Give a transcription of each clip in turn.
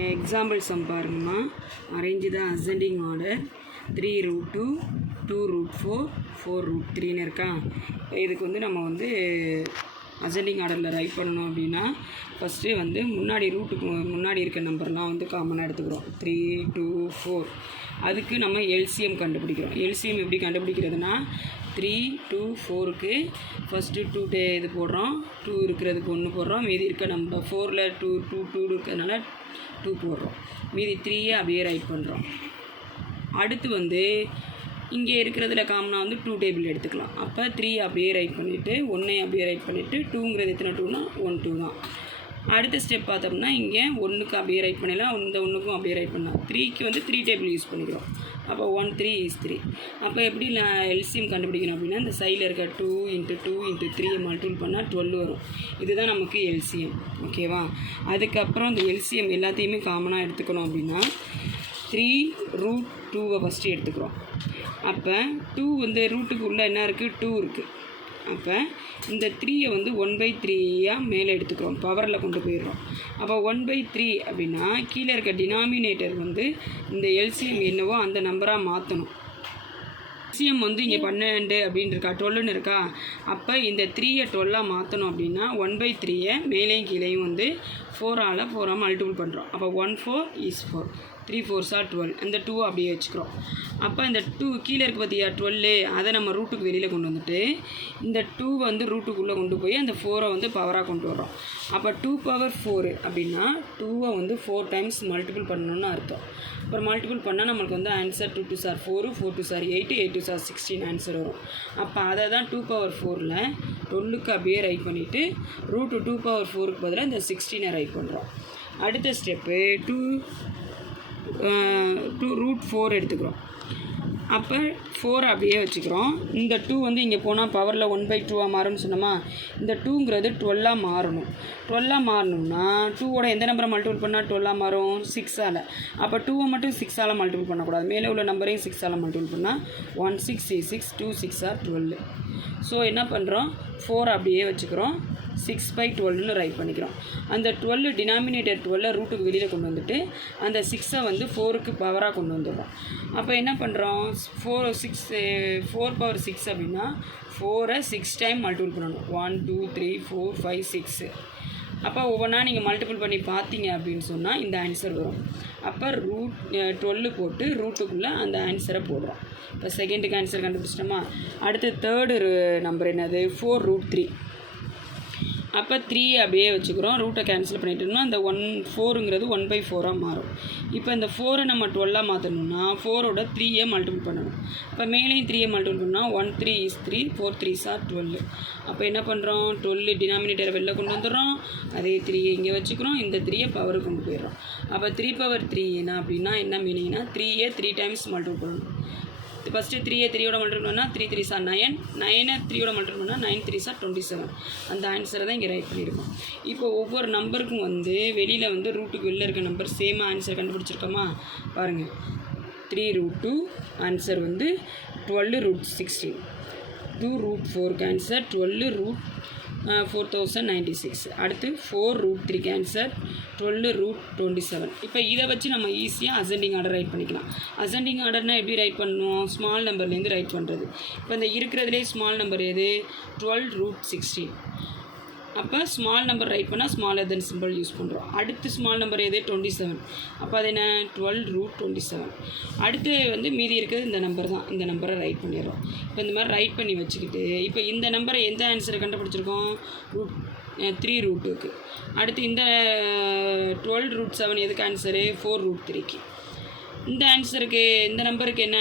Example sum பாருங்கம்மா. Arrange the ascending order 3 root 2, 2 root 4, 4 root 3ன்னு இருக்கா. இதுக்கு வந்து நம்ம வந்து அசெண்டிங் ஆர்டரில் ரைட் பண்ணணும் அப்படின்னா ஃபஸ்ட்டு வந்து முன்னாடி ரூட்டுக்கு முன்னாடி இருக்க நம்பர்லாம் வந்து காமனாக எடுத்துக்கிறோம். 3, 2, 4. அதுக்கு நம்ம எல்சிஎம் கண்டுபிடிக்கிறோம். எல்சிஎம் எப்படி கண்டுபிடிக்கிறதுனா 3, 2, 4க்கு ஃபஸ்ட்டு 2 இது போடுறோம். 2 இருக்கிறதுக்கு 1 போடுறோம். மீதி இருக்க நம்ம 4ல் 2 இருக்கிறதுனால 2 போடுறோம். மீதி 3யை அப்படியே ரைட் பண்ணுறோம். அடுத்து வந்து இங்கே இருக்கிறதுல காமனாக வந்து 2 டேபிள் எடுத்துக்கலாம். அப்போ 3 அப்படியே ரைட் பண்ணிவிட்டு 1 அப்படியே ரைட் பண்ணிவிட்டு 2ங்கிறது எத்தனை 2னா 1 2 தான். அடுத்த ஸ்டெப் பார்த்தோம்னா இங்கே 1க்கு அப்படியே ரைட் பண்ணிடலாம், இந்த 1க்கும் அப்படியே ரைட் பண்ணலாம். 3க்கு வந்து 3 டேபிள் யூஸ் பண்ணிக்கிறோம். அப்போ 1 3 is 3. அப்போ எப்படி எல்சிஎம் கண்டுபிடிக்கணும் அப்படின்னா இந்த சைடில் இருக்க 2 × 2 × 3 மல்டிபிள் பண்ணால் 12 வரும். இதுதான் நமக்கு எல்சிஎம். ஓகேவா? அதுக்கப்புறம் இந்த எல்சிஎம் எல்லாத்தையுமே காமனாக எடுத்துக்கணும் அப்படின்னா 3 root 2வை ஃபஸ்ட்டு எடுத்துக்கிறோம். அப்போ 2 வந்து ரூட்டுக்கு உள்ளே என்ன இருக்குது 2 இருக்குது. அப்போ இந்த 3யை வந்து 1/3யாக மேலே எடுத்துக்கிறோம், பவரில் கொண்டு போயிடுறோம். அப்போ 1/3 அப்படின்னா கீழே இருக்க டினாமினேட்டர் வந்து இந்த எல்சிஎம் என்னவோ அந்த நம்பராக மாற்றணும். எல்சிஎம் வந்து இங்கே 12 அப்படின்னு இருக்கா, 12ன்னு இருக்கா. அப்போ இந்த 3யை 12ஆக மாற்றணும் அப்படின்னா 1/3யை மேலேயும் கீழேயும் வந்து 4ஆல் மல்டிபிள் பண்ணுறோம். அப்போ 1 4 is 4. 3 4s are 12. அந்த 2 அப்படியே வச்சுக்கிறோம். அப்போ இந்த 2 கீழே இருக்குது பார்த்தியா 12, அதை நம்ம ரூட்டுக்கு வெளியில் கொண்டு வந்துட்டு இந்த 2 வந்து ரூட்டுக்குள்ளே கொண்டு போய் அந்த 4ரை வந்து பவராக கொண்டு வரோம். அப்போ 2 பவர் 4 அப்படின்னா 2வை வந்து 4 டைம்ஸ் மல்டிபிள் பண்ணணும்னு அர்த்தம். அப்புறம் மல்டிபிள் பண்ணால் நம்மளுக்கு வந்து answer 2 2s are 4, 4 2s are 8, 8 2s are 16 answer வரும். அப்போ அதை தான் 2 பவர் 4ல் 12க்கு அப்படியே ரைட் பண்ணிவிட்டு ரூட்டு 2 பவர் 4க்கு பதிலாக இந்த 16ஐ ரைட் பண்ணுறோம். அடுத்த ஸ்டெப்பு 2 root 4 எடுத்துக்கிறோம். அப்போ 4 அப்படியே வச்சுக்கிறோம். இந்த 2 வந்து இங்கே போனால் பவரில் 1/2ஆக மாறும்னு சொன்னோமா. இந்த 2ங்கிறது 12ஆக மாறணும். 12ஆக மாறணும்னா 2வோட எந்த நம்பரை மல்டிபிள் பண்ணால் 12ஆக மாறும் 6ஆல். அப்போ 2வை மட்டும் 6ஆல் மல்டிபிள் பண்ணக்கூடாது, மேலே உள்ள நம்பரையும் 6ஆல் மல்டிபிள் பண்ணால் 1 6 is 6, 2 6 are 12. ஸோ என்ன பண்ணுறோம் 4 அப்படியே வச்சுக்கிறோம், 6/12ன்னு ரைட் பண்ணிக்கிறோம். அந்த 12 டினாமினேட்டர் 12 ரூட்டுக்கு வெளியில் கொண்டு வந்துட்டு அந்த 6ஐ வந்து 4க்கு பவராக கொண்டு வந்துடுறோம். அப்போ என்ன பண்ணுறோம் 4 பவர் 6 அப்படின்னா 4ஐ 6 டைம் மல்டிபிள் பண்ணணும். 1 2 3 4 5 6. அப்போ ஒவ்வொன்றா நீங்கள் மல்டிபிள் பண்ணி பார்த்தீங்க அப்படின்னு சொன்னால் இந்த ஆன்சர் வரும். அப்போ ரூட் 12 போட்டு ரூட்டுக்குள்ளே அந்த ஆன்சரை போடுறோம். இப்போ செகண்டுக்கு ஆன்சர் கண்டுபிடிச்சிட்டோமா. அடுத்து தேர்டு நம்பர் என்னது 4 root 3. அப்போ 3 அப்படியே வச்சுக்கிறோம், ரூட்டை கேன்சல் பண்ணிட்டோம்னா அந்த 4ங்கிறது 1/4ஆக மாறும். இப்போ இந்த 4ரை நம்ம 12ஆக மாற்றணும்னா 4ஓட 3யை மல்டிபிள் பண்ணணும். இப்போ மேலேயும் 3யை மல்டிபிள் பண்ணால் 1 3 is 3, 4 3s are 12. அப்போ என்ன பண்ணுறோம் 12 டினாமினேட்டரை வெளில கொண்டு வந்துடுறோம், அதே 3யை இங்கே வச்சுக்கிறோம், இந்த 3யை பவருக்கு கொண்டு போயிடுறோம். அப்போ 3 பவர் 3 என்ன அப்படின்னா என்ன மீனிங்னா 3யை 3 டைம்ஸ் மல்டிபிள் பண்ணணும். ஃபஸ்ட்டு 3யை 3யோட மல்டிபிள் பண்ணால் 3 3s are 9, 9யை 3யோட மல்டிபிள் பண்ணால் 9 3s are 27. அந்த ஆன்சரை தான் இங்கே ரைட் பண்ணியிருக்கோம். இப்போ ஒவ்வொரு நம்பருக்கும் வந்து வெளியில் வந்து ரூட்டுக்கு வெளியில் இருக்க நம்பர் சேமாக ஆன்சர் கண்டுபிடிச்சிருக்கோமா. பாருங்கள் 3 root 2 ஆன்சர் வந்து 12 root 16, 2 root 4 ஆன்சர் 12 root 4096. அடுத்து 4 root 3 ஆன்சர் 12 root 27. இப்போ இதை வச்சு நம்ம ஈஸியாக அசெண்டிங் ஆர்டர் ரைட் பண்ணிக்கலாம். அசெண்டிங் ஆர்டர்னால் எப்படி ரைட் பண்ணணும், ஸ்மால் நம்பர்லேருந்து ரைட் பண்ணுறது. இப்போ இந்த இருக்கிறதுலே ஸ்மால் நம்பர் எது 12 root 16. அப்போ ஸ்மால் நம்பர் ரைட் பண்ணால் ஸ்மாலர் தென் சிம்பிள் யூஸ் பண்ணுறோம். அடுத்து ஸ்மால் நம்பர் எது 27. அப்போ அது என்ன 12 root 27. அடுத்து வந்து மீதி இருக்கிறது இந்த நம்பர் தான், இந்த நம்பரை ரைட் பண்ணிடுறோம். இப்போ இந்த மாதிரி ரைட் பண்ணி வச்சுக்கிட்டு இப்போ இந்த நம்பரை எந்த ஆன்சரை கண்டுபிடிச்சிருக்கோம் ரூட் 3 root 2க்கு. அடுத்து இந்த 12 root 7 எதுக்கு ஆன்சரு 4 root 3க்கு. இந்த ஆன்சருக்கு இந்த நம்பருக்கு என்ன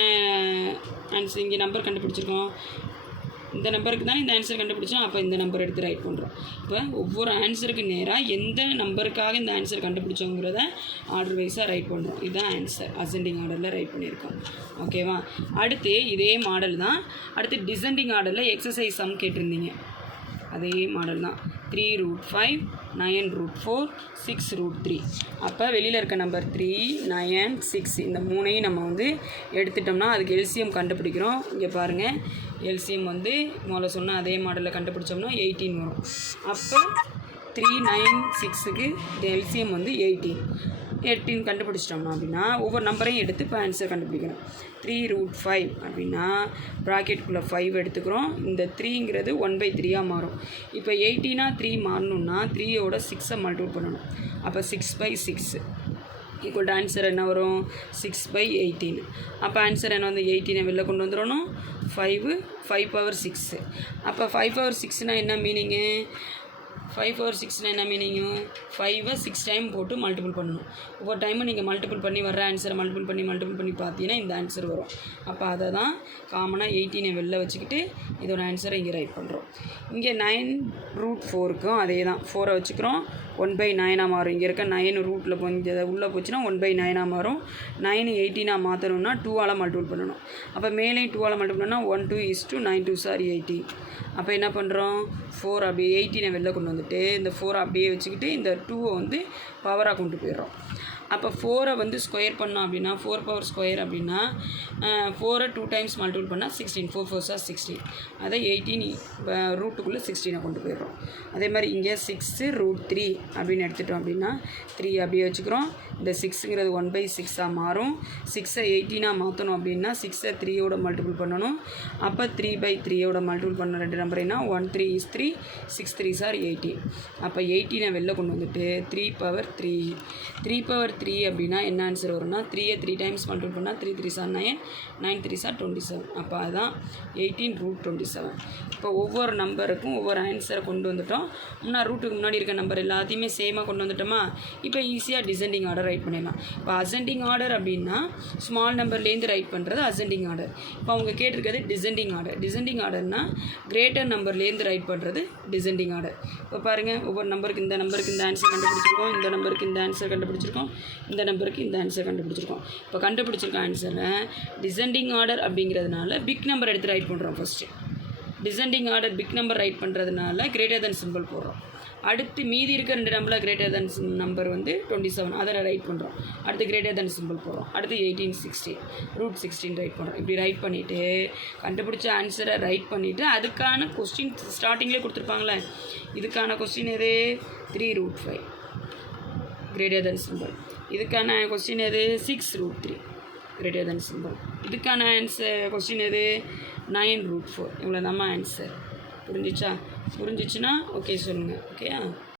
ஆன்சர் இங்கே நம்பர் கண்டுபிடிச்சிருக்கோம், இந்த நம்பருக்கு தான் இந்த ஆன்சர் கண்டுபிடிச்சோம். அப்போ இந்த நம்பர் எடுத்து ரைட் பண்ணுறோம். இப்போ ஒவ்வொரு ஆன்சருக்கு நேராக எந்த நம்பருக்காக இந்த ஆன்சர் கண்டுபிடிச்சோங்கிறத ஆர்டர் வைஸாக ரைட் பண்ணுறோம். இதுதான் ஆன்சர் அசெண்டிங் ஆர்டரில் ரைட் பண்ணியிருக்கோம். ஓகேவா. அடுத்து இதே மாடல் தான் அடுத்து டிசெண்டிங் ஆர்டரில் எக்ஸசைஸ் சம் கேட்டிருந்தீங்க. அதே மாடல் தான் 3 root 5, 9 root 4, 6 root 3. அப்போ வெளியில் இருக்க நம்பர் 3 9 6 இந்த மூணையும் நம்ம வந்து எடுத்துட்டோம்னா அதுக்கு எல்சிஎம் கண்டுபிடிக்கிறோம். இங்கே பாருங்கள் எல்சிஎம் வந்து முதல்ல சொன்னால் அதே மாடலில் கண்டுபிடிச்சோம்னா 18 வரும். அப்போ 3, 9, 6க்கு எல்சிஎம் வந்து 18 கண்டுபிடிச்சிட்டோம்னா அப்படின்னா ஒவ்வொரு நம்பரையும் எடுத்து இப்போ ஆன்சர் கண்டுபிடிக்கணும். 3√5 அப்படின்னா ப்ராக்கெட்டுக்குள்ளே 5 எடுத்துக்கிறோம். இந்த 3ங்கிறது 1/3 மாறும். இப்போ 18 3 மாறணும்னா 3யோட 6 மல்டிபிள் பண்ணணும். அப்போ 6/6 ஈக்குவல் டு ஆன்சர் என்ன வரும்? 6/18. அப்போ ஆன்சர் என்ன வந்து 18 வெளில கொண்டு வந்துடணும். 5/6. அப்போ 5/6னா என்ன மீனிங்கு? 5/6னா என்ன மீனிங்கு? 5 6 டைம் போட்டு மல்டிபிள் பண்ணணும். ஒவ்வொரு டைமும் நீங்கள் மல்டிபிள் பண்ணி வர்ற ஆன்சரை மல்டிபிள் பண்ணி பார்த்தீங்கன்னா இந்த ஆன்சர் வரும். அப்போ அதை தான் காமனாக 18 வெளில வச்சுக்கிட்டு இதோட ஆன்சரை இங்கே ரைட் பண்ணுறோம். இங்கே 9√4க்கும் அதே தான். 4 வச்சுக்கிறோம். 1/9 மாறும். இங்கே இருக்க 9 ரூட்டில் கொஞ்சம் உள்ளே போச்சுன்னா 1/9 மாறும். 9 18 மாற்றணும்னா 2ஆல் மல்டிபிள் பண்ணணும். அப்போ மேலேயும் 2ஆல் மல்டிபிள் பண்ணால் 1 2 9 2 18. அப்போ என்ன பண்ணுறோம்? 4 அப்படியே 18 வெளில கொண்டு வந்துட்டு இந்த 4 அப்படியே வச்சுக்கிட்டு இந்த 2 வந்து பவராக கொண்டு போயிடுறோம். அப்போ 4 வந்து ஸ்கொயர் பண்ணோம் அப்படின்னா 4 பவர் ஸ்கொயர் அப்படின்னா 4 2 டைம்ஸ் மல்டிபிள் பண்ணால் 16. 4 4 16. அதை 18 ரூட்டுக்குள்ளே 16 கொண்டு போயிடுறோம். அதே மாதிரி இங்கே 6√3 அப்படின்னு எடுத்துட்டோம் அப்படின்னா 3 அப்படியே வச்சுக்கிறோம். இந்த 6ங்கிறது 1/6 மாறும். 6ஐ 18 மாற்றணும் அப்படின்னா 6ஐ 3யோட மல்டிபிள் பண்ணணும். அப்போ 3/3யோட மல்டிபிள் பண்ண ரெண்டு நம்பர்னா 1 3 is 3, 6 3s are 18. அப்போ 18 வெளில கொண்டு வந்துட்டு 3/3. 3/3 அப்படின்னா என்ன ஆன்சர் வரும்னா 3ஐ 3 டைம்ஸ் மல்டிபிள் பண்ணால் 3 3s are 9, 9 3s are 27. அப்போ அதுதான் 18√27. இப்போ ஒவ்வொரு நம்பருக்கும் ஒவ்வொரு ஆன்சரை கொண்டு வந்துட்டோம். ரூட்டுக்கு முன்னாடி இருக்க நம்பர் எல்லாத்தையுமே சேமாக கொண்டு வந்துட்டோமா? இப்போ ஈஸியாக டிசெண்டிங் ஆர்டர் ரைட் பண்ணிடலாம். இப்போ அசெண்டிங் ஆர்டர் அப்படின்னா ஸ்மால் நம்பர்லேருந்து ரைட் பண்ணுறது அசெண்டிங் ஆர்டர். இப்போ அவங்க கேட்டிருக்கிறது டிசெண்டிங் ஆர்டர். டிசெண்டிங் ஆர்டர்னா கிரேட்டர் நம்பர்லேருந்து ரைட் பண்ணுறது டிசெண்டிங் ஆர்டர். இப்போ பாருங்கள், ஒவ்வொரு நம்பருக்கு இந்த நம்பருக்கு இந்த ஆன்சர் கண்டுபிடிச்சிருக்கோம், இந்த நம்பருக்கு இந்த ஆன்சர் கண்டுபிடிச்சிருக்கோம், இந்த நம்பருக்கு இந்த ஆன்சர் கண்டுபிடிச்சிருக்கோம். இப்போ கண்டுபிடிச்சிருக்க ஆன்சரை டிசெண்டிங் ஆர்டர் அப்படிங்கிறதுனால பிக் நம்பர் எடுத்து ரைட் பண்ணுறோம். First descending order big number write பண்ணுறதுனால கிரேட்டர் தென் சிம்பிள் போடுறோம். அடுத்து மீதி இருக்க ரெண்டு நம்பரில் கிரேட்டர் தென் நம்பர் வந்து 27, அதை ரைட் பண்ணுறோம். அடுத்து கிரேட்டர் தென் சிம்பிள் போடுறோம். அடுத்து 18 16 √16 ரைட் பண்ணுறோம். இப்படி ரைட் பண்ணிவிட்டு கண்டுபிடிச்ச ஆன்சரை ரைட் பண்ணிவிட்டு அதுக்கான கொஸ்டின் ஸ்டார்டிங்லேயே கொடுத்துருப்பாங்களே, இதுக்கான கொஸ்டின் எது? 3√5 கிரேட்டர் தென் சிம்பிள். இதுக்கான கொஸ்டின் எது? 6√3 கிரேட்டர் தென் சிம்பிள். இதுக்கான ஆன்சர் கொஸ்டின் எது? 9√4. இவ்வளோ தான் ஆன்சர். புரிஞ்சிச்சுன்னா ஓகே சொல்லுங்கள். ஓகேயா?